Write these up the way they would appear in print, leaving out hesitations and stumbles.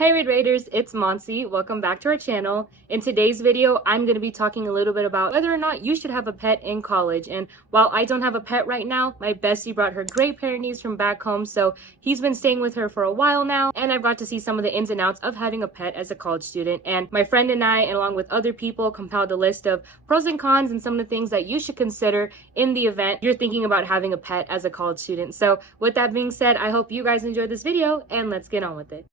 Hey Red Raiders, it's Mansi. Welcome back to our channel. In today's video, I'm going to be talking a little bit about whether or not you should have a pet in college. And while I don't have a pet right now, my bestie brought her great Pyrenees from back home, so he's been staying with her for a while now, and I've got to see some of the ins and outs of having a pet as a college student. And my friend and I, and along with other people, compiled a list of pros and cons and some of the things that you should consider in the event you're thinking about having a pet as a college student. So with that being said, I hope you guys enjoyed this video, and let's get on with it.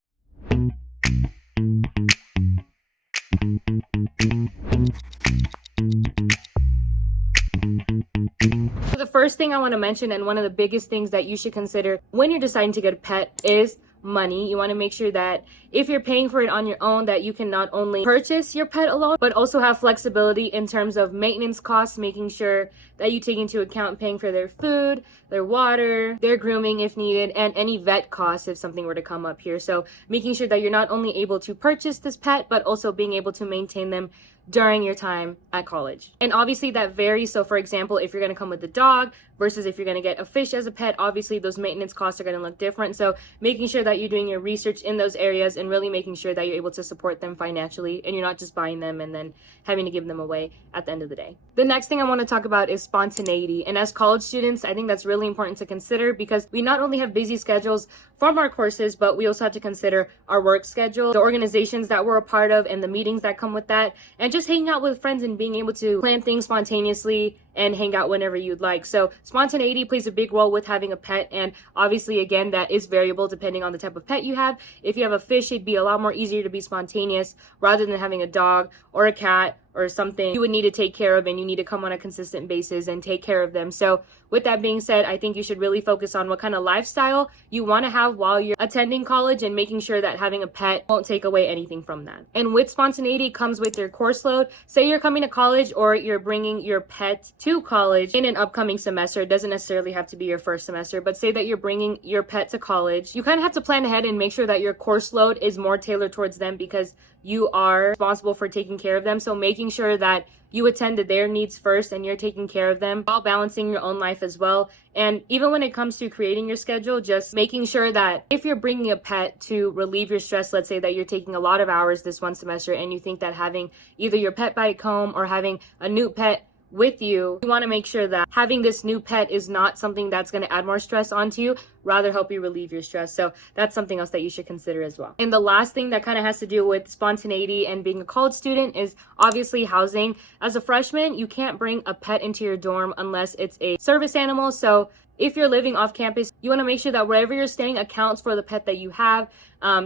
So the first thing I want to mention, and one of the biggest things that you should consider when you're deciding to get a pet, is money. You want to make sure that if you're paying for it on your own, that you can not only purchase your pet alone, but also have flexibility in terms of maintenance costs, making sure that you take into account paying for their food, their water, their grooming if needed, and any vet costs if something were to come up here. So making sure that you're not only able to purchase this pet, but also being able to maintain them during your time at college. And obviously that varies. So for example, if you're going to come with a dog versus if you're going to get a fish as a pet, obviously those maintenance costs are going to look different. So making sure that you're doing your research in those areas and really making sure that you're able to support them financially and you're not just buying them and then having to give them away at the end of the day. The next thing I want to talk about is spontaneity. And as college students, I think that's really important to consider because we not only have busy schedules from our courses, but we also have to consider our work schedule, the organizations that we're a part of, and the meetings that come with that, and just hanging out with friends and being able to plan things spontaneously and hang out whenever you'd like. So spontaneity plays a big role with having a pet, and obviously again that is variable depending on the type of pet you have. If you have a fish, it'd be a lot more easier to be spontaneous rather than having a dog or a cat or something you would need to take care of, and you need to come on a consistent basis and take care of them. So with that being said, I think you should really focus on what kind of lifestyle you want to have while you're attending college and making sure that having a pet won't take away anything from that. And with spontaneity comes with your course load. Say you're coming to college or you're bringing your pet to college in an upcoming semester. It doesn't necessarily have to be your first semester, but say that you're bringing your pet to college. You kind of have to plan ahead and make sure that your course load is more tailored towards them because you are responsible for taking care of them. So making sure that you attend to their needs first and you're taking care of them while balancing your own life as well. And even when it comes to creating your schedule, just making sure that if you're bringing a pet to relieve your stress, let's say that you're taking a lot of hours this one semester and you think that having either your pet bike home or having a new pet with you, you want to make sure that having this new pet is not something that's going to add more stress onto you, rather help you relieve your stress. So that's something else that you should consider as well. And the last thing that kind of has to do with spontaneity and being a college student is obviously housing. As a freshman, you can't bring a pet into your dorm unless it's a service animal. So if you're living off campus, you want to make sure that wherever you're staying accounts for the pet that you have.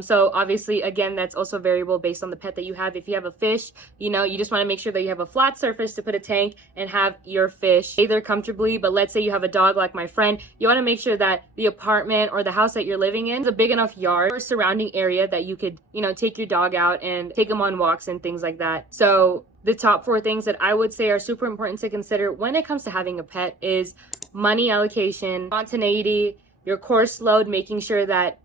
So obviously, again, that's also variable based on the pet that you have. If you have a fish, you just want to make sure that you have a flat surface to put a tank and have your fish stay there comfortably. But let's say you have a dog like my friend, you want to make sure that the apartment or the house that you're living in is a big enough yard or surrounding area that you could, take your dog out and take them on walks and things like that. So the top 4 things that I would say are super important to consider when it comes to having a pet is money allocation, spontaneity, your course load, making sure that,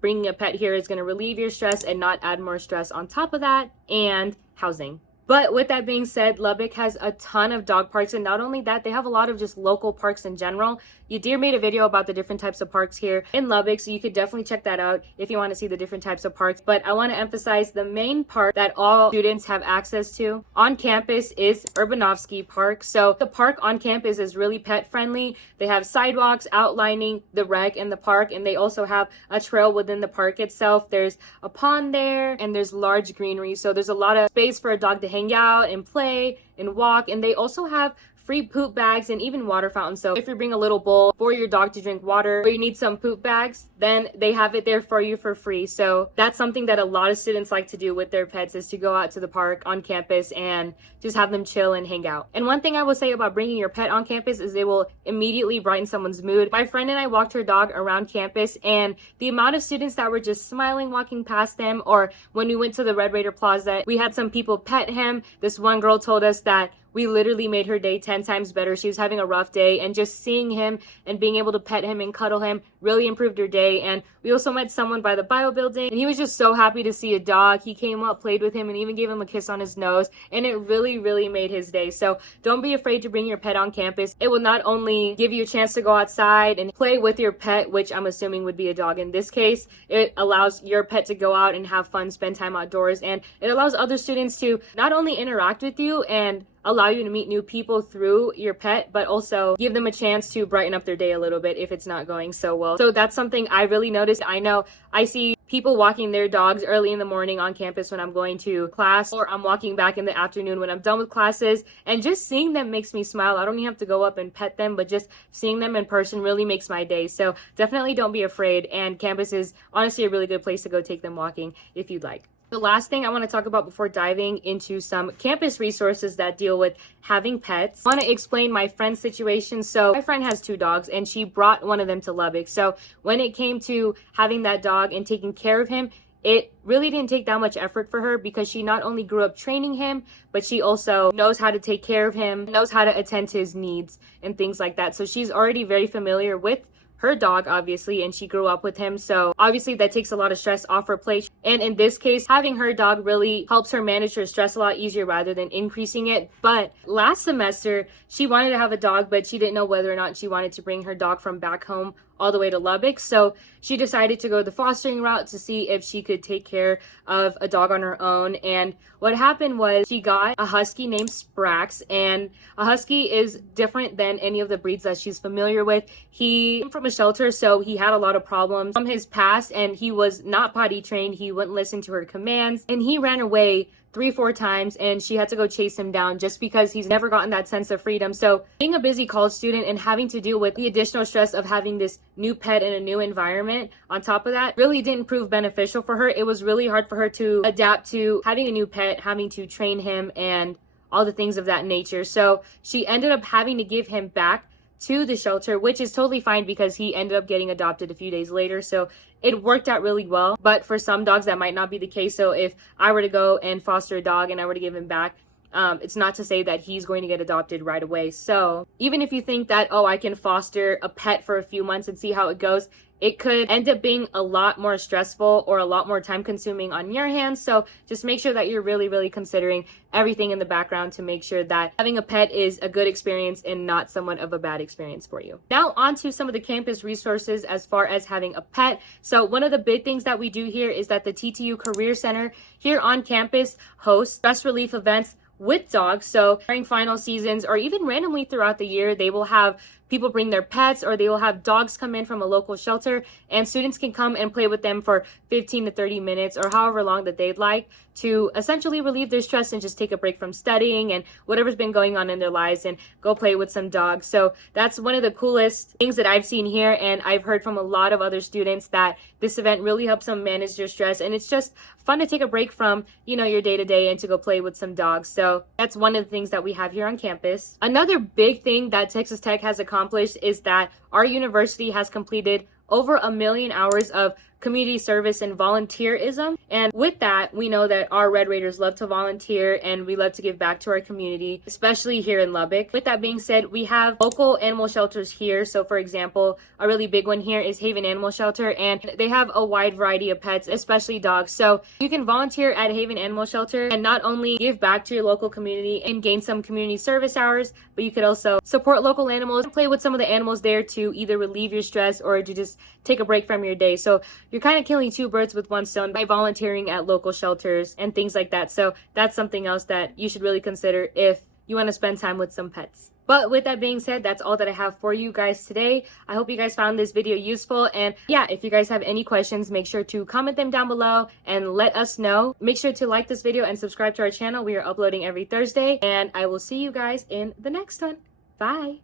bringing a pet here is going to relieve your stress and not add more stress on top of that, and housing. But with that being said, Lubbock has a ton of dog parks, and not only that, they have a lot of just local parks in general. Yadir made a video about the different types of parks here in Lubbock, so you could definitely check that out if you want to see the different types of parks. But I want to emphasize the main park that all students have access to on campus is Urbanovsky Park. So the park on campus is really pet friendly. They have sidewalks outlining the rec in the park, and they also have a trail within the park itself. There's a pond there, and there's large greenery, so there's a lot of space for a dog to hang out and play and walk. And they also have free poop bags and even water fountains. So if you bring a little bowl for your dog to drink water or you need some poop bags, then they have it there for you for free. So that's something that a lot of students like to do with their pets, is to go out to the park on campus and just have them chill and hang out. And one thing I will say about bringing your pet on campus is they will immediately brighten someone's mood. My friend and I walked her dog around campus, and the amount of students that were just smiling walking past them, or when we went to the Red Raider Plaza, we had some people pet him. This one girl told us that we literally made her day 10 times better. She was having a rough day, and just seeing him and being able to pet him and cuddle him really improved her day. And we also met someone by the bio building, and he was just so happy to see a dog. He came up, played with him, and even gave him a kiss on his nose, and it really made his day. So don't be afraid to bring your pet on campus. It will not only give you a chance to go outside and play with your pet, which I'm assuming would be a dog in this case. It allows your pet to go out and have fun, spend time outdoors, and it allows other students to not only interact with you and allow you to meet new people through your pet, but also give them a chance to brighten up their day a little bit if it's not going so well. So that's something I really noticed. I know I see people walking their dogs early in the morning on campus when I'm going to class, or I'm walking back in the afternoon when I'm done with classes, and just seeing them makes me smile. I don't even have to go up and pet them, but just seeing them in person really makes my day. So definitely don't be afraid, and campus is honestly a really good place to go take them walking if you'd like. The last thing I want to talk about before diving into some campus resources that deal with having pets, I want to explain my friend's situation. So my friend has 2 dogs, and she brought one of them to Lubbock. So when it came to having that dog and taking care of him, it really didn't take that much effort for her, because she not only grew up training him, but she also knows how to take care of him, knows how to attend to his needs and things like that. So she's already very familiar with her dog, obviously, and she grew up with him. So obviously that takes a lot of stress off her plate. And in this case, having her dog really helps her manage her stress a lot easier rather than increasing it. But last semester, she wanted to have a dog, but she didn't know whether or not she wanted to bring her dog from back home all the way to Lubbock. So she decided to go the fostering route to see if she could take care of a dog on her own. And what happened was she got a husky named Sprax, and a husky is different than any of the breeds that she's familiar with. He came from a shelter, so he had a lot of problems from his past, and he was not potty trained. He wouldn't listen to her commands, and he ran away 3-4 times, and she had to go chase him down just because he's never gotten that sense of freedom. So being a busy college student and having to deal with the additional stress of having this new pet in a new environment on top of that really didn't prove beneficial for her. It was really hard for her to adapt to having a new pet, having to train him, and all the things of that nature. So she ended up having to give him back to the shelter, which is totally fine because he ended up getting adopted a few days later. So it worked out really well. But for some dogs, that might not be the case. So if I were to go and foster a dog and I were to give him back, it's not to say that he's going to get adopted right away. So even if you think that, oh, I can foster a pet for a few months and see how it goes, it could end up being a lot more stressful or a lot more time consuming on your hands. So just make sure that you're really considering everything in the background to make sure that having a pet is a good experience and not somewhat of a bad experience for you. Now on to some of the campus resources as far as having a pet. So one of the big things that we do here is that the TTU Career Center here on campus hosts stress relief events with dogs. So during final seasons or even randomly throughout the year, they will have people bring their pets, or they will have dogs come in from a local shelter, and students can come and play with them for 15 to 30 minutes or however long that they'd like to essentially relieve their stress and just take a break from studying and whatever's been going on in their lives and go play with some dogs. So that's one of the coolest things that I've seen here, and I've heard from a lot of other students that this event really helps them manage their stress, and it's just fun to take a break from, you know, your day-to-day and to go play with some dogs. So that's one of the things that we have here on campus. Another big thing that Texas Tech has accomplished is that our university has completed over 1 million hours of community service and volunteerism. And with that, we know that our Red Raiders love to volunteer and we love to give back to our community, especially here in Lubbock. With that being said, we have local animal shelters here. So for example, a really big one here is Haven Animal Shelter, and they have a wide variety of pets, especially dogs. So you can volunteer at Haven Animal Shelter and not only give back to your local community and gain some community service hours, but you could also support local animals and play with some of the animals there to either relieve your stress or to just take a break from your day. So you're kind of killing 2 birds with 1 stone by volunteering at local shelters and things like that. So that's something else that you should really consider if you want to spend time with some pets. But with that being said, that's all that I have for you guys today. I hope you guys found this video useful. And yeah, if you guys have any questions, make sure to comment them down below and let us know. Make sure to like this video and subscribe to our channel. We are uploading every Thursday. And I will see you guys in the next one. Bye.